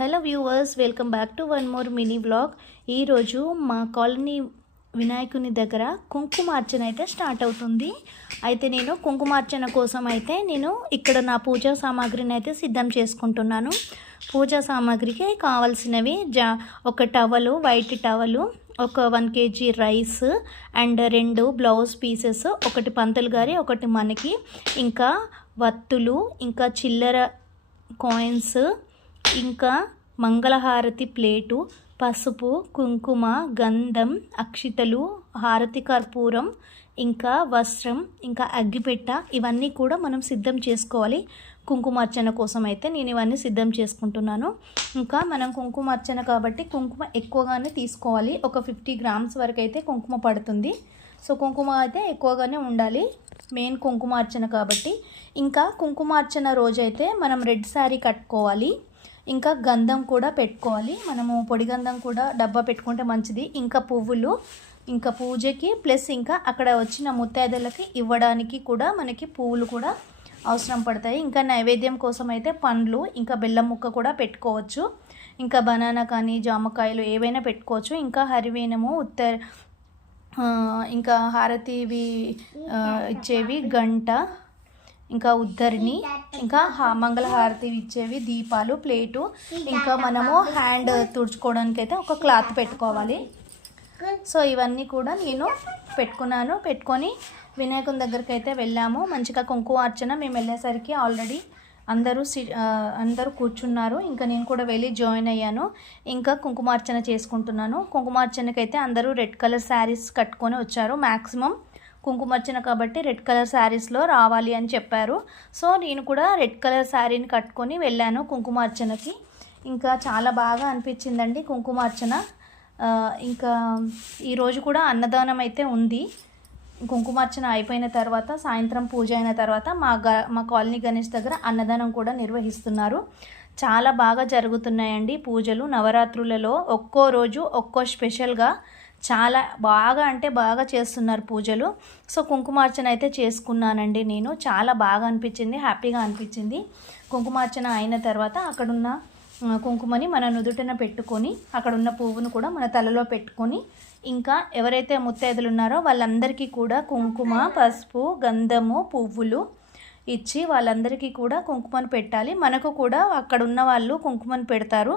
Hello viewers, welcome back to one more mini vlog. ఈరోజు మా colony వినాయకుని దగ్గర కుంకుమార్చన అయితే స్టార్ట్ అవుతుంది. అయితే నేను కుంకుమార్చన కోసం అయితే నేను ఇక్కడ నా పూజా సామాగ్రిని అయితే సిద్ధం చేసుకుంటున్నాను. పూజా సామాగ్రికి కావాల్సినవి ఒక టవలు, వైట్ టవలు, ఒక 1 kg rice and 2 blouse pieces, ఒకటి పంతులు గారి, ఒకటి మనకి, ఇంకా వత్తులు, ఇంకా చిల్లర కాయిన్స్, ఇంకా మంగళహారతి ప్లేటు, పసుపు, కుంకుమ, గంధం, అక్షితలు, హారతి కర్పూరం, ఇంకా వస్త్రం, ఇంకా అగ్గిపెట్ట, ఇవన్నీ కూడా మనం సిద్ధం చేసుకోవాలి. కుంకుమార్చన కోసం అయితే నేను ఇవన్నీ సిద్ధం చేసుకుంటున్నాను. ఇంకా మనం కుంకుమార్చన కాబట్టి కుంకుమ ఎక్కువగానే తీసుకోవాలి. ఒక 50 grams వరకు అయితే కుంకుమ పడుతుంది. సో కుంకుమ అయితే ఎక్కువగానే ఉండాలి, మెయిన్ కుంకుమార్చన కాబట్టి. ఇంకా కుంకుమార్చన రోజైతే మనం రెడ్ శారీ కట్టుకోవాలి. ఇంకా గంధం కూడా పెట్టుకోవాలి. మనము పొడి గంధం కూడా డబ్బా పెట్టుకుంటే మంచిది. ఇంకా పువ్వులు, ఇంకా పూజకి ప్లస్ ఇంకా అక్కడ వచ్చిన ముత్తైదులకి ఇవ్వడానికి కూడా మనకి పువ్వులు కూడా అవసరం పడతాయి. ఇంకా నైవేద్యం కోసం అయితే పండ్లు, ఇంకా బెల్లం ముక్క కూడా పెట్టుకోవచ్చు. ఇంకా బనానా కానీ జామకాయలు ఏవైనా పెట్టుకోవచ్చు. ఇంకా హరివేనము, ఇంకా హారతివి ఇచ్చేవి గంట, ఇంకా ఉద్దరిని, ఇంకా మంగళహారతి ఇచ్చేవి దీపాలు, ప్లేటు, ఇంకా మనము హ్యాండ్ తుడుచుకోవడానికి అయితే ఒక క్లాత్ పెట్టుకోవాలి. సో ఇవన్నీ కూడా నేను పెట్టుకొని వినాయకుని దగ్గరికి అయితే వెళ్ళాము. మంచిగా కుంకుమార్చన మేము వెళ్ళేసరికి ఆల్రెడీ అందరూ కూర్చున్నారు. ఇంకా నేను కూడా వెళ్ళి జాయిన్ అయ్యాను. ఇంకా కుంకుమార్చన చేసుకుంటున్నాను. కుంకుమార్చనకి అయితే అందరూ రెడ్ కలర్ శారీస్ కట్టుకొని వచ్చారు. మ్యాక్సిమం కుంకుమార్చన కాబట్టి రెడ్ కలర్ శారీస్లో రావాలి అని చెప్పారు. సో నేను కూడా రెడ్ కలర్ శారీని కట్టుకొని వెళ్ళాను కుంకుమార్చనకి. ఇంకా చాలా బాగా అనిపించిందండి కుంకుమార్చన. ఇంకా ఈరోజు కూడా అన్నదానం అయితే ఉంది. కుంకుమార్చన అయిపోయిన తర్వాత, సాయంత్రం పూజ అయిన తర్వాత మా కాలనీ గణేష్ దగ్గర అన్నదానం కూడా నిర్వహిస్తున్నారు. చాలా బాగా జరుగుతున్నాయండి పూజలు. నవరాత్రులలో ఒక్కో రోజు ఒక్కో స్పెషల్గా చాలా బాగా అంటే బాగా చేస్తున్నారు పూజలు. సో కుంకుమార్చన అయితే చేసుకున్నానండి నేను. చాలా బాగా అనిపించింది, హ్యాపీగా అనిపించింది. కుంకుమార్చన అయిన తర్వాత అక్కడున్న కుంకుమని మన నుదుటిన పెట్టుకొని, అక్కడున్న పువ్వును కూడా మన తలలో పెట్టుకొని, ఇంకా ఎవరైతే ముత్తైదులు ఉన్నారో వాళ్ళందరికీ కూడా కుంకుమ, పసుపు, గంధము, పువ్వులు ఇచ్చి వాళ్ళందరికీ కూడా కుంకుమను పెట్టాలి. మనకు కూడా అక్కడ ఉన్న వాళ్ళు కుంకుమను పెడతారు.